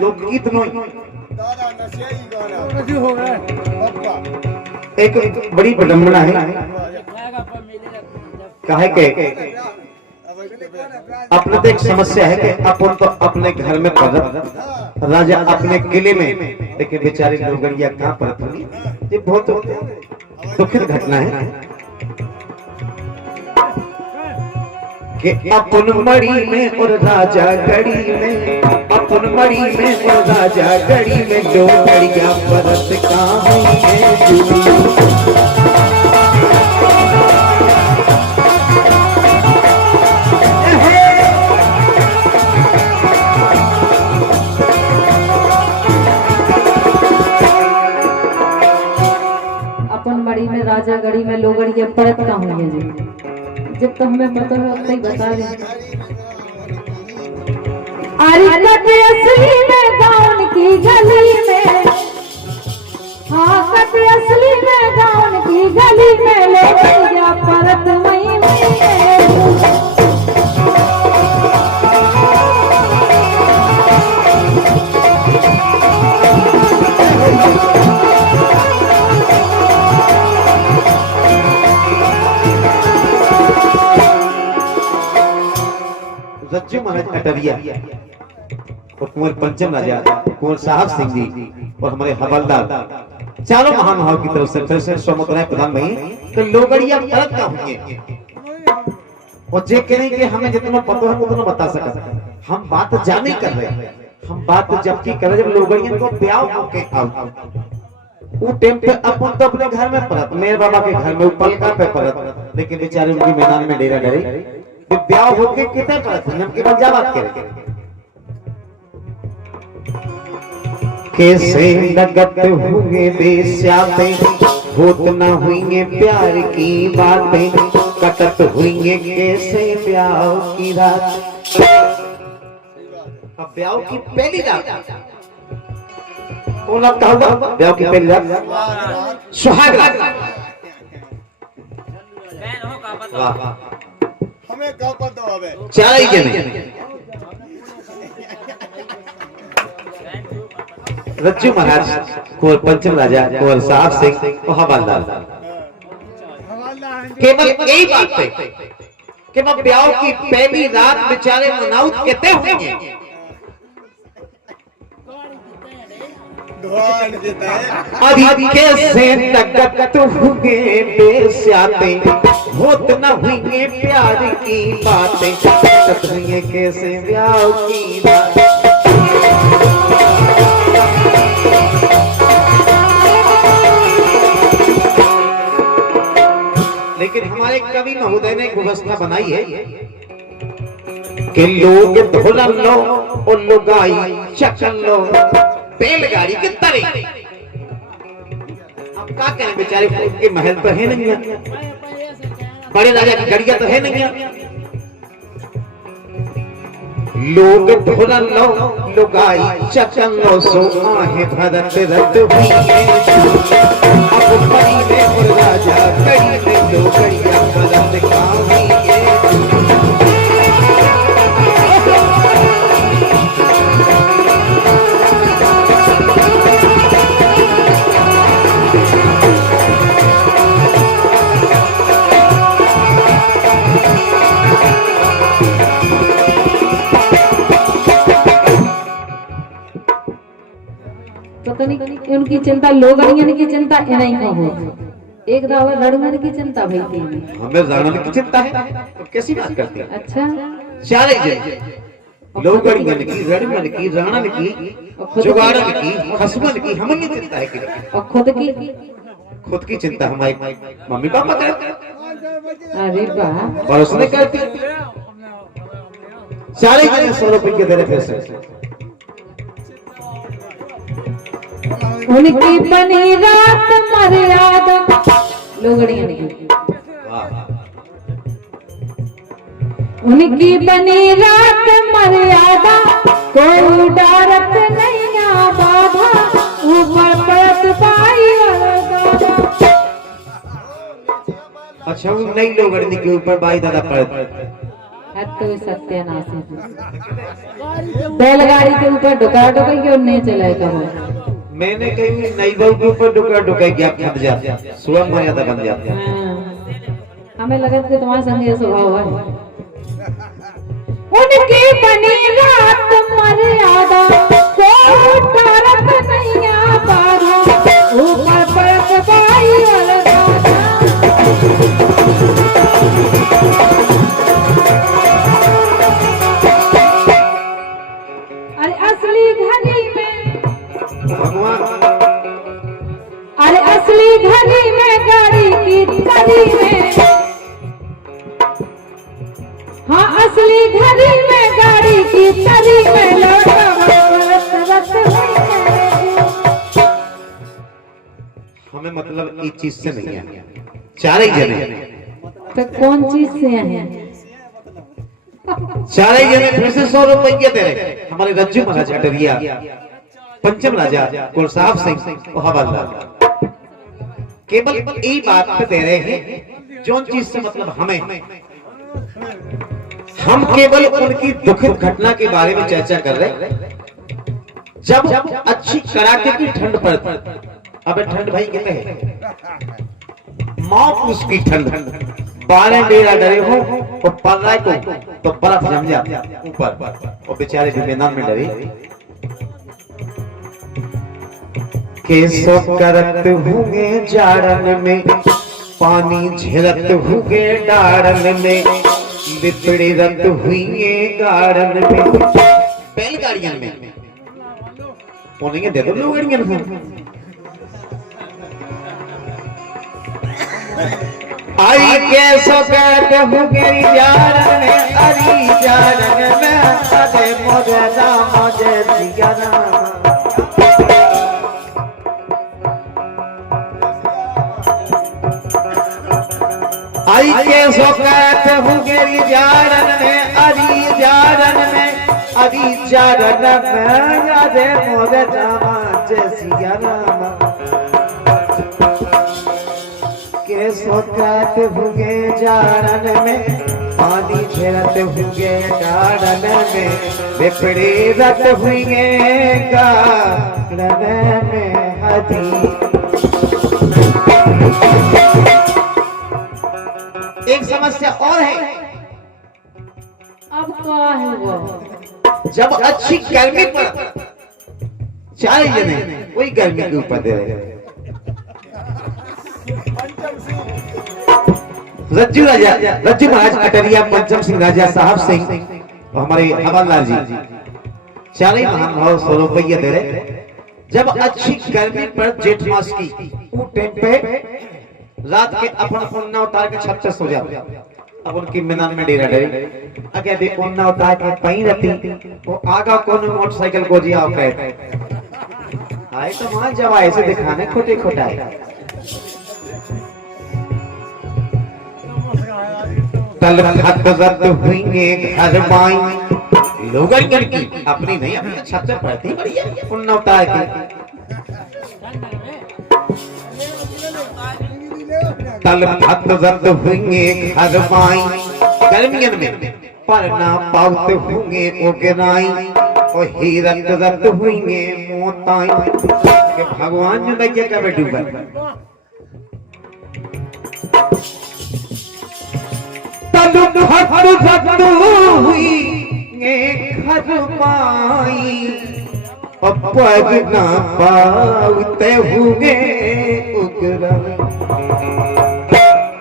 लोकगीत नो दादा नशे ही गाना हो गया पप्पा एक बड़ी विडंबना है काहे के अपने तो एक समस्या है कि अपन तो अपने घर में पड़त राजा अपने किले में लेकिन बेचारे लोगड़िया कहाँ पर थी ये बहुत दुखद घटना है कि अपन मड़ी में और राजा गड़ी में अपन मड़ी में और राजा गड़ी में लोगड़िया परत कहाँ हुई है जुड़ी मड़ी में राजा गढ़ी में लोगड़ के परत का होंगे जी जब तो हमें पता है उतना ही बता रहे अरे कटे असली में गाउन की गली में हाँ कटे असली में गाउन की गली में लोगड़ के परत वहीं में रज्जू महाराज कटरिया और कुंवर पंचम राजा कुंवर साहब सिंह जी और हमारे हवलदार चारों महान भाव की तरफ से फिर से सोमतराय प्रधान भाई तो लोगड़िया परत का होंगे और जे कह कि हमें जितना पता है उतना बता सकते हम बात जाने कर रहे हम बात जबकि कर रहे जब लोगड़िया को ब्याह होके आओ वो टाइम पे अपन तो अपने घर में परत मेरे बाबा के घर में पलका पे परत लेकिन बेचारे उनके मैदान में डेरा डरे ब्याह होके कितने परत हम केवल जा बात करें कैसे लगत हुए बेस्याते होत न हुई प्यार की बातें कटत हुई कैसे ब्याह की रात अब ब्याह की पहली रात कौन आपका होगा ब्याह की पहली रात सुहाग रात वाह हमें का पता होवे चार ही जने रज्जू महाराज कुंवर पंचम राजा कुंवर साहब सिंह और हवलदार केवल यही बात है कि वह ब्याह की पहली रात बेचारे मनाउत कहते होंगे अभी कैसे तकत हुए बेस्याते होत न हुई प्यार की बातें कट हुई कैसे ब्याह की रात लेकिन हमारे कवि महोदय ने एक व्यवस्था बनाई है कि लोग ढोलन लो और लुगाई चकन लो बैलगाड़ी के तरे अब क्या कहें बेचारे के महल तो है नहीं है बड़े राजा की गड़िया तो है नहीं है लोग ढोलन लो लुगाई चकन लो सो आहे भरत रत हुई अब परी में और राजा गड़ी में दो गड़िया भरत का हुई है उनकी चिंता लोगड़ियन की चिंता नहीं का हो एक दावा लड़मन की चिंता भाई थी हमें रणन की चिंता है तो कैसी बात करती है अच्छा चारे जन लोगड़ियन की रणमन की रणन की जुगाड़न की खसमन की हमें ये चिंता है कि और खुद की चिंता हमारी मम्मी पापा करते अरे वाह और उसने करती चारे जन 100 रुपए के दे रहे पैसे उनकी बनी रात मर्यादा लोगड़ियन की उनकी बनी रात मर्यादा कोई डारत नहीं बाधा ऊपर पड़त पाई अच्छा वो नई लोगड़नी के ऊपर बाई दादा पड़त तो सत्यानाश है। बैलगाड़ी के ऊपर डुका डुका क्यों नहीं चलाए करो। मैंने कहीं नई बहू के ऊपर डुका डुका गया फट जाता स्वयं मर्यादा बन जाता। हमें लगा कि तुम्हारा संग स्वभाव है। उनकी बनी रात मर्यादा को तारक नहीं आ पारा ऊपर पर बाई वाला अरे असली घड़ी में अरे असली घड़ी में गाड़ी की तरी में हाँ असली घड़ी में गाड़ी की तरी में लौटा हमें मतलब इस चीज से नहीं है चार ही जने तो कौन चीज से हैं चार ही जने फिर से 100 रुपये दे रहे हमारे रज्जू महाराज अटरिया पंचम राजा गुलसाब सिंह और हवलदार केवल यही बात पे दे रहे हैं जो चीज से मतलब हमें हम केवल उनकी दुखद घटना के बारे में चर्चा कर रहे जब अच्छी कड़ाके की ठंड पड़ती। अबे ठंड भाई कहते हैं मौत उसकी ठंड 12 डेरा डरे हो और पड़ रहा है तो बर्फ जम जाता ऊपर और बेचारे भी मैदान में डरे केसो करत हुए जाड़न में पानी झिलत हुए डाड़न में लिपड़ी रत हुई गाड़न में बैलगाड़ियों में उन्हें दे दो लोग गाड़ियों में आई कैसो कहते हुए जाड़न में अरी जाड़न में अरे मुझे ना मुझे दिया ना आई के सोकत हुगेरी जारन में अरी जारन में अरी जारन में यादे मोरे जामा जैसिया रामा के सोकत हुगे जारन में पानी झेलत हुगे जारन में बिपड़ी रत हुगे गारन में हदी। एक समस्या और है अब क्या है वो जब अच्छी गर्मी पर चार जने वही गर्मी के ऊपर दे रहे रज्जू महाराज अटरिया पंचम सिंह राजा साहब सिंह और हमारे हवलदार जी चार ही महानुभाव 100 रुपये दे रहे जब अच्छी गर्मी पर जेठ मास की टाइम पे रात के अपन उन्ना उतार के छत पे सो जाते अब उनकी मैदान में डेरा डरे अगे दे उन्ना उतार के पई रहती वो आगा कौन मोटरसाइकिल को जिया कहते आए तो वहां जब ऐसे दिखाने खोटे खोटाए तल खत जत हुईंगे घर बाई लोगन की अपनी नहीं अपनी छत पे पड़ती बढ़िया उन्ना उतार के तल खत जत हुईंगे घर बाई गर्मियन में पर ना पाउत हुईंगे ओगराई और हीरत जत हुईंगे मोताई के भगवान जो लगे का डूबा तल खत जत हुईंगे घर बाई और पर ना पाउत हुईंगे ओगराई।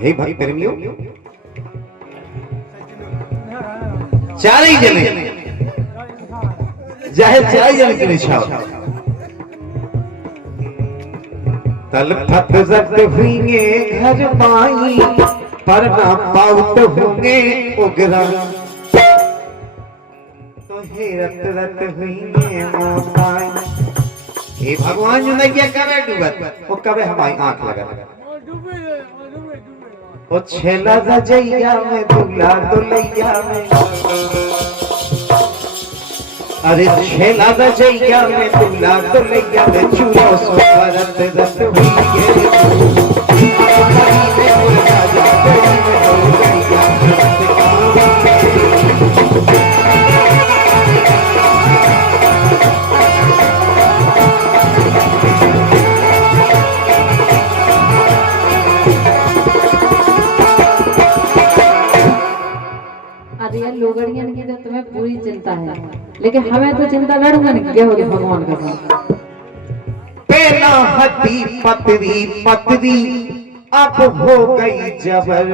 हे भाई प्रेमियों चार ही जने चाहे चार जने की निशा तल खत जत हुईंगे घर बाई पर ना पाउत होंगे उगरा तो हे रत रत हुईंगे मोताई। हे भगवान जो नहीं करे डूबत वो कबे हमारी आंख लगा ओ छेला रजैया में दूल्हा दुल्हैया में अरे छेला रजैया में दूल्हा दुल्हैया में चूरो सो रत रत हुई गे अरे यार लोगड़ियन की तो तुम्हें पूरी चिंता है, लेकिन हमें तो चिंता लड़ूंगन के हो भगवान का साथ। पहला हड्डी पतरी पतरी अब हो गई जबर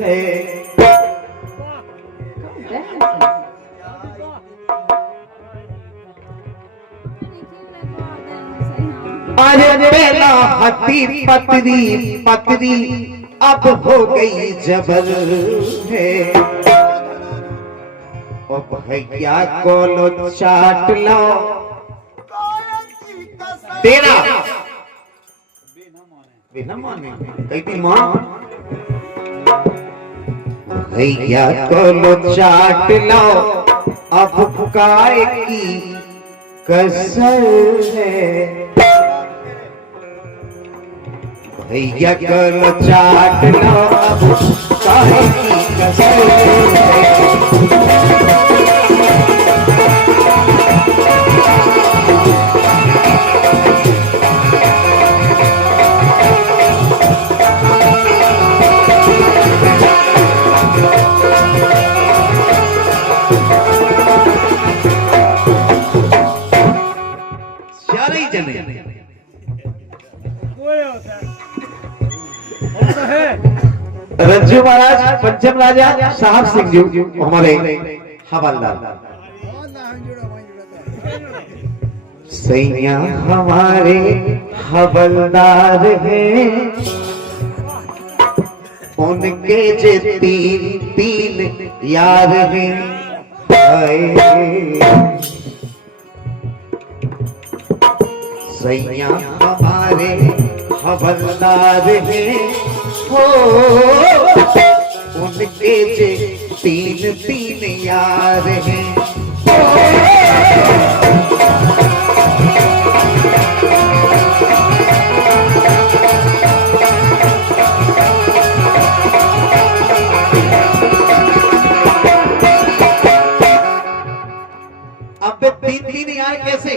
है। अरे पहला हड्डी पतरी पतरी अब हो गई जबर है। ओ भैया को लो चाट लो तेरा बिना माने कहती मां भैया को लो चाट लो अब काय की कसर है। भैया को लो चाट लो अब काय की कसर है। रज्जू महाराज पंचम राजा साहब सिंह जी हमारे हवलदार। सैया हमारे हवलदार हैं उनके जे तीन तीन यार हैं। सैया हमारे हवलदार हैं हो उनके जे तीन तीन यार हैं। अब तीन तीन यार कैसे?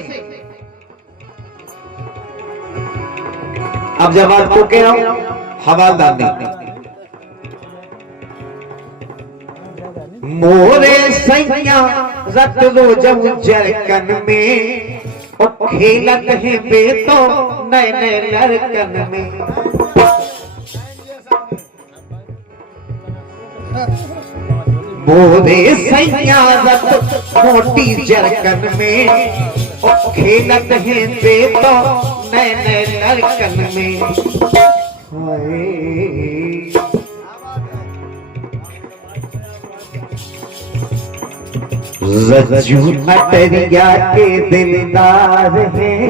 अब जवाब को कह रहा हूं हवालदार ने मोरे सैया रत रोजम जरकन में और खेलत है बेतो नए नए लड़कन में। मोरे सैया रत मोटी जरकन में और खेलत है बेतो नए नए लड़कन में। रज्जू अटरिया के दिलदार हैं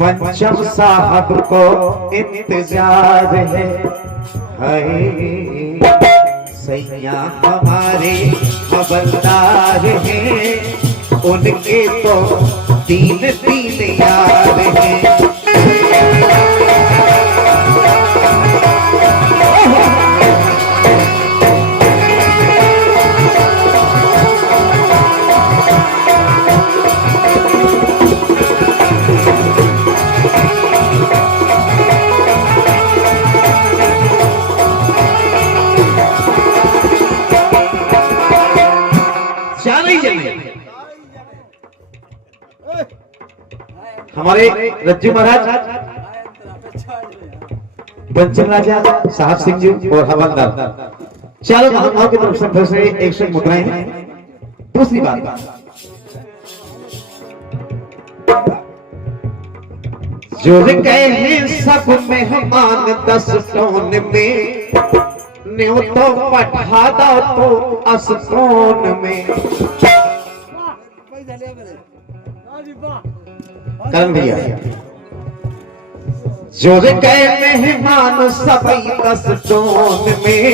पंचम साहब को इंतजार है। सैया हमारे हवलदार हैं उनके तो तीन तीन यार हैं। हमारे रज्जू महाराज पंचम राजा साहब सिंह जी और हवलदार चारों महानुभाव की तरफ से फिर से एक शक मुद्राएं हैं। दूसरी बात जो कहे सब मेहमान 10 टोन में न्यू तो पठा दो तो असकोन में। करण भैया जो कहे मेहमान सभी 10 टोन में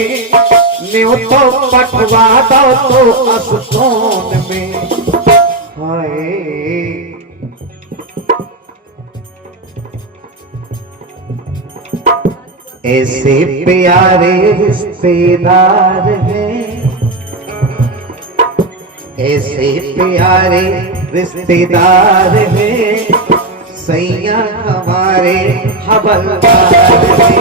न्यू तो पठवा दो तो असकोन में। ऐसे प्यारे रिश्तेदार हैं ऐसे प्यारे रिश्तेदार हैं सैया हमारे हवलदार हैं।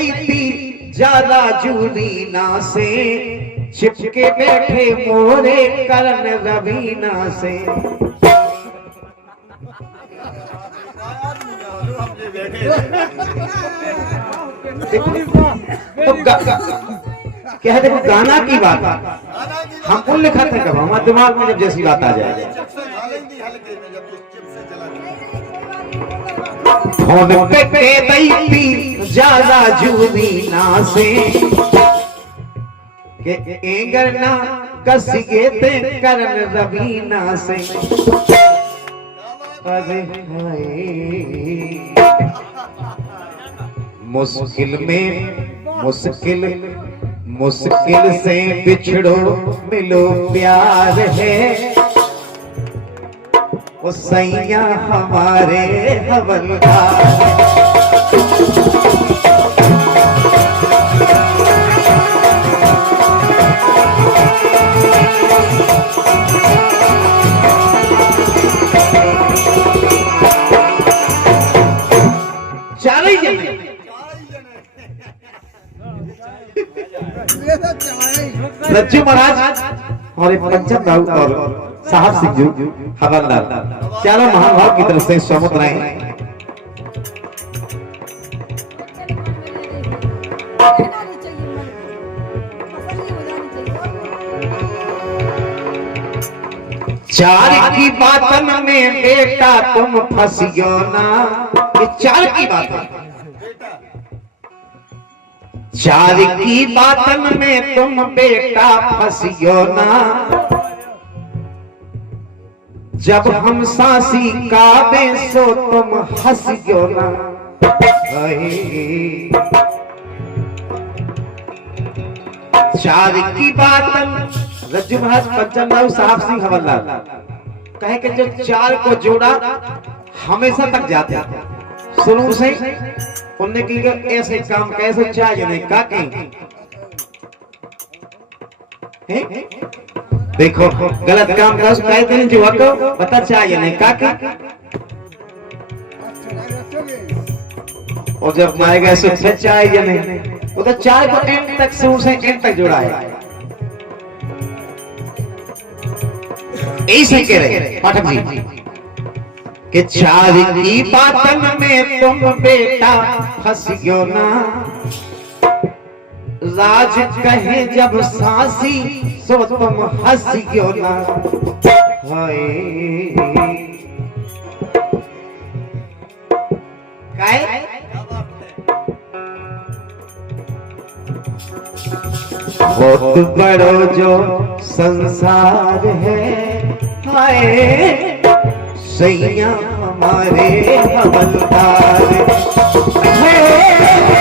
दैती ज्यादा जूरीना से चिपके बैठे मोरे करण रवीना से। तो क्या है, देखो गाना की बात हम कौन लिखा था कब हमारे दिमाग में जब जैसी बात आ जाए। फोन पे दैती ज्यादा जूरीना से के एंगरना कसिए ते करण रवीना से। अरे हाय मुश्किल में मुश्किल से बिछड़ो मिलो प्यार है, वो सैया हमारे हवलदार। रज्जू महाराज और पंचम राउत और साहब सिंह जी हवलदार चारों महानुभाव की तरफ से स्वागत रहे। चार की बातन में बेटा तुम फंसियो ना, ये चार की बात है। चार की बातन में तुम बेटा फंसियो ना, जब हम सांसी काबे सो तुम हंसियो ना। चार की बातन रज्जू महाराज पंचम राव साहब सिंह हवलदार कहे कि जो चार को जोड़ा हमेशा तक जाते हैं शुरू से उनने की ऐसे काम कैसे चाहिए नहीं का देखो गलत काम का कहते हैं जो हको पता चाहिए नहीं का और जब मारे गए सुख चाहिए नहीं वो तो चार को एंड तक शुरू से एंड तक जोड़ा है। ऐसे कह रहे पाठक जी कि चार की बातन में तुम बेटा फंसियो ना, राज कहे जब सांसी सो तुम हंसियो ना। बहुत बड़ो जो संसार है, हाय सैया हमारे हवलदार है।